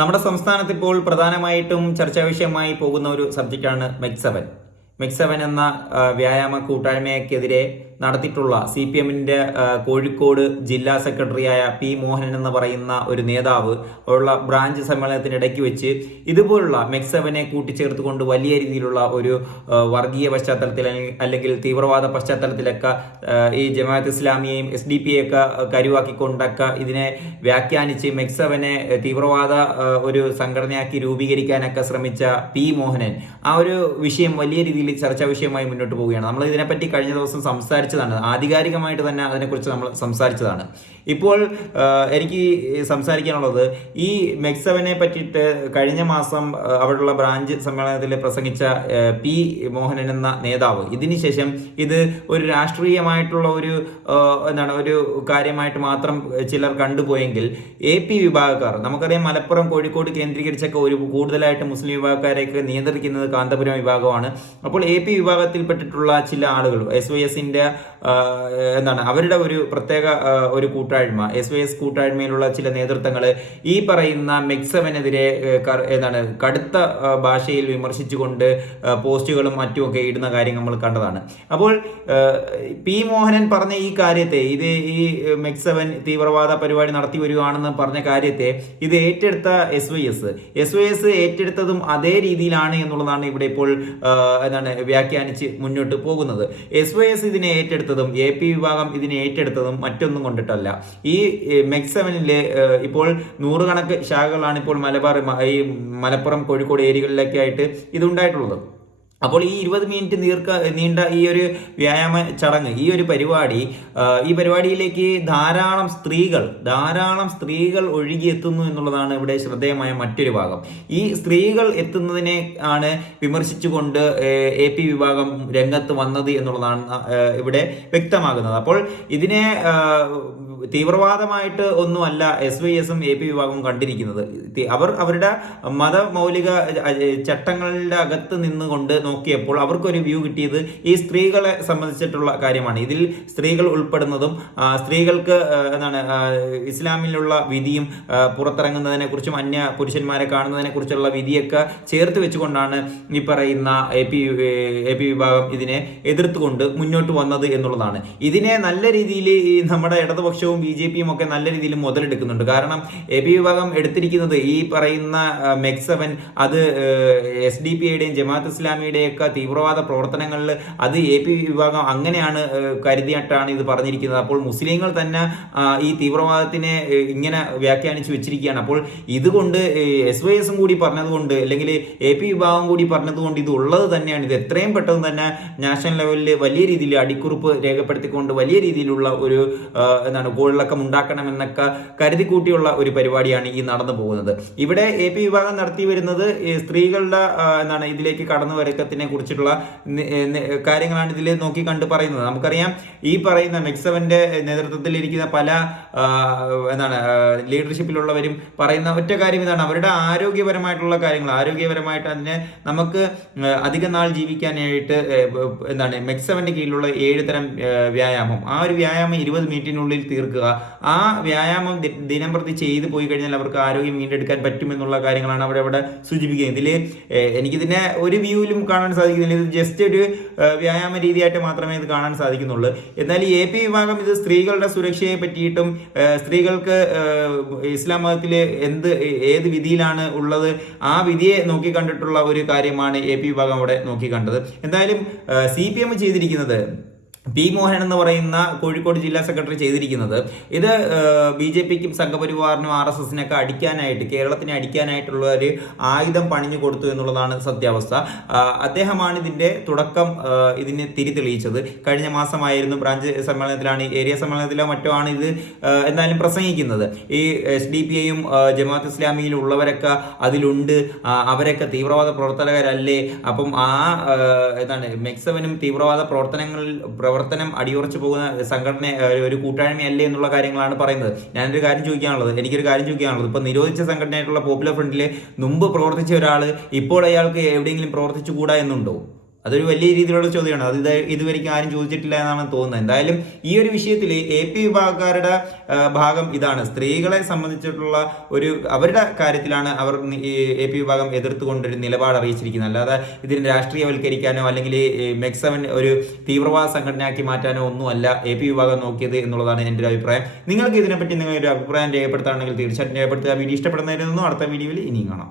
നമ്മുടെ സംസ്ഥാനത്ത് ഇപ്പോൾ പ്രധാനമായിട്ടും ചർച്ചാ വിഷയമായി പോകുന്ന ഒരു സബ്ജക്റ്റാണ് മെക്സവൻ മെക്സവൻ എന്ന വ്യായാമ കൂട്ടായ്മയ്ക്കെതിരെ നടത്തിയിട്ടുള്ള സി പി എമ്മിന്റെ കോഴിക്കോട് ജില്ലാ സെക്രട്ടറിയായ പി മോഹനൻ എന്ന് പറയുന്ന ഒരു നേതാവ് ഉള്ള ബ്രാഞ്ച് സമ്മേളനത്തിനിടയ്ക്ക് വെച്ച് ഇതുപോലുള്ള മെക്സവനെ കൂട്ടിച്ചേർത്തുകൊണ്ട് വലിയ രീതിയിലുള്ള ഒരു വർഗീയ പശ്ചാത്തലത്തിൽ അല്ലെങ്കിൽ- തീവ്രവാദ പശ്ചാത്തലത്തിലൊക്കെ ഈ ജമാഅത്ത് ഇസ്ലാമിയെയും എസ് ഡി പി ഒക്കെ കരുവാക്കിക്കൊണ്ടൊക്കെ ഇതിനെ വ്യാഖ്യാനിച്ച് മെക്സവനെ തീവ്രവാദ ഒരു സംഘടനയാക്കി രൂപീകരിക്കാനൊക്കെ ശ്രമിച്ച പി മോഹനൻ ആ ഒരു വിഷയം വലിയ രീതിയിൽ ചർച്ചാ വിഷയമായി മുന്നോട്ട് പോവുകയാണ്. നമ്മൾ ഇതിനെപ്പറ്റി കഴിഞ്ഞ ദിവസം സംസാരിച്ചതാണ്. ആധികാരികമായിട്ട് തന്നെ അതിനെക്കുറിച്ച് നമ്മൾ സംസാരിച്ചതാണ്. ഇപ്പോൾ എനിക്ക് സംസാരിക്കാനുള്ളത് ഈ മെക്സവനെ പറ്റിയിട്ട് കഴിഞ്ഞ മാസം അവിടെയുള്ള ബ്രാഞ്ച് സമ്മേളനത്തിൽ പ്രസംഗിച്ച പി മോഹനൻ എന്ന നേതാവ് ഇതിനുശേഷം ഇത് ഒരു രാഷ്ട്രീയമായിട്ടുള്ള ഒരു എന്താണ് ഒരു കാര്യമായിട്ട് മാത്രം ചിലർ കണ്ടുപോയെങ്കിൽ എ പി വിഭാഗക്കാർ നമുക്കറിയാം മലപ്പുറം കോഴിക്കോട് കേന്ദ്രീകരിച്ചൊക്കെ ഒരു കൂടുതലായിട്ട് മുസ്ലിം വിഭാഗക്കാരെയൊക്കെ നിയന്ത്രിക്കുന്നത് കാന്തപുരം വിഭാഗമാണ്. അപ്പോൾ എ പി വിഭാഗത്തിൽപ്പെട്ടിട്ടുള്ള ചില ആളുകൾ എസ് വൈ എസിന്റെ എന്താണ് അവരുടെ ഒരു പ്രത്യേക ഒരു കൂട്ടായ്മ എസ് വി എസ് കൂട്ടായ്മയിലുള്ള ചില നേതൃത്വങ്ങൾ ഈ പറയുന്ന മെക്സവനെതിരെ എന്താണ് കടുത്ത ഭാഷയിൽ വിമർശിച്ചുകൊണ്ട് പോസ്റ്റുകളും മറ്റുമൊക്കെ ഇടുന്ന കാര്യം നമ്മൾ കണ്ടതാണ്. അപ്പോൾ പി മോഹനൻ പറഞ്ഞ ഈ കാര്യത്തെ ഇത് ഈ മെക്സവൻ തീവ്രവാദ പരിപാടി നടത്തി വരികയാണെന്ന് പറഞ്ഞ കാര്യത്തെ ഇത് ഏറ്റെടുത്ത S Y S S Y S ഏറ്റെടുത്തതും അതേ രീതിയിലാണ് എന്നുള്ളതാണ് ഇവിടെ ഇപ്പോൾ എന്താണ് വ്യാഖ്യാനിച്ച് മുന്നോട്ട് പോകുന്നത്. എസ് വൈ എസ് ഇതിനെ ഏറ്റെടുത്തതും എ പി വിഭാഗം ഇതിനെ ഏറ്റെടുത്തതും മറ്റൊന്നും കൊണ്ടിട്ടല്ല. ഈ മെക്സവനിലെ ഇപ്പോൾ നൂറുകണക്ക് ശാഖകളാണ് ഇപ്പോൾ മലബാർ ഈ മലപ്പുറം കോഴിക്കോട് ഏരിയകളിലൊക്കെ ആയിട്ട് ഇതുണ്ടായിട്ടുള്ളത്. അപ്പോൾ ഈ ഇരുപത് മിനിറ്റ് നീർക്ക നീണ്ട ഈ ഒരു വ്യായാമ ചടങ്ങ് ഈ ഒരു പരിപാടി ഈ പരിപാടിയിലേക്ക് ധാരാളം സ്ത്രീകൾ ധാരാളം സ്ത്രീകൾ ഒഴുകിയെത്തുന്നു എന്നുള്ളതാണ് ഇവിടെ ശ്രദ്ധേയമായ മറ്റൊരു ഭാഗം. ഈ സ്ത്രീകൾ എത്തുന്നതിനെ ആണ് വിമർശിച്ചുകൊണ്ട് എ പി വിഭാഗം രംഗത്ത് വന്നത് എന്നുള്ളതാണ് ഇവിടെ വ്യക്തമാകുന്നത്. അപ്പോൾ ഇതിനെ തീവ്രവാദമായിട്ട് ഒന്നുമല്ല എസ് വൈ എസും എ പി വിഭാഗവും കണ്ടിരിക്കുന്നത്. അവർ അവരുടെ മതമൗലിക ചട്ടങ്ങളുടെ അകത്ത് നിന്നുകൊണ്ട് നോക്കിയപ്പോൾ അവർക്കൊരു വ്യൂ കിട്ടിയത് ഈ സ്ത്രീകളെ സംബന്ധിച്ചിട്ടുള്ള കാര്യമാണ്. ഇതിൽ സ്ത്രീകൾ ഉൾപ്പെടുന്നതും സ്ത്രീകൾക്ക് എന്താണ് ഇസ്ലാമിലുള്ള വിധിയും പുറത്തിറങ്ങുന്നതിനെ കുറിച്ചും അന്യ പുരുഷന്മാരെ കാണുന്നതിനെ കുറിച്ചുള്ള വിധിയൊക്കെ ചേർത്ത് വെച്ചുകൊണ്ടാണ് ഈ പറയുന്ന എ പി എ പി വിഭാഗം ഇതിനെ എതിർത്തുകൊണ്ട് മുന്നോട്ട് വന്നത് എന്നുള്ളതാണ്. ഇതിനെ നല്ല രീതിയിൽ നമ്മുടെ ഇടതുപക്ഷവും ബി ജെ പിയും ഒക്കെ നല്ല രീതിയിൽ മുതലെടുക്കുന്നുണ്ട്. കാരണം എ പി വിഭാഗം എടുത്തിരിക്കുന്നത് ഈ പറയുന്ന മെക്സവൻ അത് എസ് ഡി പി യുടെയും ജമാഅത്ത് ഇസ്ലാമിയുടെയും ഒക്കെ തീവ്രവാദ പ്രവർത്തനങ്ങളിൽ അത് എ പി വിഭാഗം അങ്ങനെയാണ് കരുതിയിട്ടാണ് ഇത് പറഞ്ഞിരിക്കുന്നത്. അപ്പോൾ മുസ്ലിങ്ങൾ തന്നെ ഈ തീവ്രവാദത്തിനെ ഇങ്ങനെ വ്യാഖ്യാനിച്ച് വെച്ചിരിക്കുകയാണ്. അപ്പോൾ ഇതുകൊണ്ട് എസ് വൈ എസും കൂടി പറഞ്ഞതുകൊണ്ട് അല്ലെങ്കിൽ എ പി വിഭാഗം കൂടി പറഞ്ഞതുകൊണ്ട് ഇത് ഉള്ളത് തന്നെയാണ്. ഇത് എത്രയും പെട്ടെന്ന് തന്നെ നാഷണൽ ലെവലിൽ വലിയ രീതിയിൽ അടിക്കുറിപ്പ് രേഖപ്പെടുത്തിക്കൊണ്ട് വലിയ രീതിയിലുള്ള ഒരു എന്താണ് ഗോളിളക്കം ഉണ്ടാക്കണമെന്നൊക്കെ കരുതി കൂട്ടിയുള്ള ഒരു പരിപാടിയാണ് ഈ നടന്നു പോകുന്നത്. ഇവിടെ എ പി വിഭാഗം നടത്തി വരുന്നത് സ്ത്രീകളുടെ എന്താണ് ഇതിലേക്ക് കടന്നു വരക്കത്തിനെ കുറിച്ചിട്ടുള്ള കാര്യങ്ങളാണ് ഇതിൽ നോക്കി കണ്ട് പറയുന്നത്. നമുക്കറിയാം ഈ പറയുന്ന മെക്സവന്റെ നേതൃത്വത്തിൽ ഇരിക്കുന്ന പല എന്താണ് ലീഡർഷിപ്പിലുള്ളവരും പറയുന്ന ഒറ്റ കാര്യം ഇതാണ്. അവരുടെ ആരോഗ്യപരമായിട്ടുള്ള കാര്യങ്ങൾ ആരോഗ്യപരമായിട്ട് അതിനെ നമുക്ക് അധിക നാൾ ജീവിക്കാനായിട്ട് എന്താണ് മെക്സവന്റെ കീഴിലുള്ള ഏഴ് തരം വ്യായാമം. ആ ഒരു വ്യായാമം ഇരുപത് മിനിറ്റിനുള്ളിൽ തീർക്കുക. ആ വ്യായാമം ദിനം പ്രതി ചെയ്തു പോയി കഴിഞ്ഞാൽ അവർക്ക് ആരോഗ്യം വീണ്ടെടുക്കാൻ പറ്റുമെന്നുള്ള കാര്യങ്ങളാണ് അവിടെ അവിടെ സൂചിപ്പിക്കുന്നത് ഇതിൽ എനിക്കിതിനെ ഒരു വ്യൂവിലും കാണാൻ സാധിക്കുന്നില്ല. ഇത് ജസ്റ്റ് ഒരു വ്യായാമ രീതിയായിട്ട് മാത്രമേ ഇത് കാണാൻ സാധിക്കുന്നുള്ളൂ. എന്നാൽ ഈ എ പി വിഭാഗം ഇത് സ്ത്രീകളുടെ സുരക്ഷയെ പറ്റിയിട്ടും സ്ത്രീകൾക്ക് ഇസ്ലാം മതത്തിൽ എന്ത് ഏത് വിധിയിലാണ് ഉള്ളത് ആ വിധിയെ നോക്കി കണ്ടിട്ടുള്ള ഒരു കാര്യമാണ് എ പി വിഭാഗം അവിടെ നോക്കി കണ്ടത് എന്തായാലും സി പി എം ചെയ്തിരിക്കുന്നത് പി മോഹൻ എന്ന് പറയുന്ന കോഴിക്കോട് ജില്ലാ സെക്രട്ടറി ചെയ്തിരിക്കുന്നത്. ഇത് ബി ജെ പിക്കും സംഘപരിവാറിനും ആർ എസ് എസിനൊക്കെ അടിക്കാനായിട്ട് കേരളത്തിനെ അടിക്കാനായിട്ടുള്ള ഒരു ആയുധം പണിഞ്ഞു കൊടുത്തു എന്നുള്ളതാണ് സത്യാവസ്ഥ. അദ്ദേഹമാണ് ഇതിന്റെ തുടക്കം ഇതിനെ തിരി തെളിയിച്ചത് കഴിഞ്ഞ മാസമായിരുന്നു ബ്രാഞ്ച് സമ്മേളനത്തിലാണ് ഏരിയ സമ്മേളനത്തിലോ മറ്റോ ആണ് ഇത് എന്തായാലും പ്രസംഗിക്കുന്നത്. ഈ എസ് ഡി പി ഐയും ജമാഅത്ത് ഇസ്ലാമിയിലുള്ളവരൊക്കെ അതിലുണ്ട്. അവരൊക്കെ തീവ്രവാദ പ്രവർത്തകരല്ലേ? അപ്പം ആ, എന്താണ് മെക്സവനും തീവ്രവാദ പ്രവർത്തനങ്ങളിൽ പ്രവർത്തനം അടിയുറച്ചു പോകുന്ന സംഘടന ഒരു കൂട്ടായ്മയല്ലേ എന്നുള്ള കാര്യങ്ങളാണ് പറയുന്നത്. ഞാനൊരു കാര്യം ചോദിക്കാനുള്ളത് എനിക്കൊരു കാര്യം ചോദിക്കാനുള്ളത്. ഇപ്പൊ നിരോധിച്ച സംഘടനയായിട്ടുള്ള പോപ്പുലർ ഫ്രണ്ടിലെ മുമ്പ് പ്രവർത്തിച്ച ഒരാൾ ഇപ്പോൾ അയാൾക്ക് എവിടെയെങ്കിലും പ്രവർത്തിച്ചുകൂടാ എന്നുണ്ടോ? അതൊരു വലിയ രീതിയിലുള്ള ചോദ്യമാണ്. അത് ഇത് ഇതുവരെയ്ക്കും ആരും ചോദിച്ചിട്ടില്ല എന്നാണ് തോന്നുന്നത്. എന്തായാലും ഈ ഒരു വിഷയത്തിൽ എ പി വിഭാഗക്കാരുടെ ഭാഗം ഇതാണ്. സ്ത്രീകളെ സംബന്ധിച്ചിട്ടുള്ള ഒരു അവരുടെ കാര്യത്തിലാണ് അവർ എ പി വിഭാഗം എതിർത്തുകൊണ്ടൊരു നിലപാട് അറിയിച്ചിരിക്കുന്നത്. അല്ലാതെ ഇതിനെ രാഷ്ട്രീയവൽക്കരിക്കാനോ അല്ലെങ്കിൽ മെക്സവൻ ഒരു തീവ്രവാദ സംഘടനയാക്കി മാറ്റാനോ ഒന്നുമല്ല എ പി വിഭാഗം നോക്കിയത് എന്നുള്ളതാണ് എന്റെ ഒരു അഭിപ്രായം. നിങ്ങൾക്ക് ഇതിനെപ്പറ്റി നിങ്ങളൊരു അഭിപ്രായം രേഖപ്പെടുത്താണെങ്കിൽ തീർച്ചയായിട്ടും രേഖപ്പെടുത്തുക. വീഡിയോ ഇഷ്ടപ്പെടുന്നതിനൊന്നും അടുത്ത വീഡിയോയിൽ ഇനിയും കാണാം.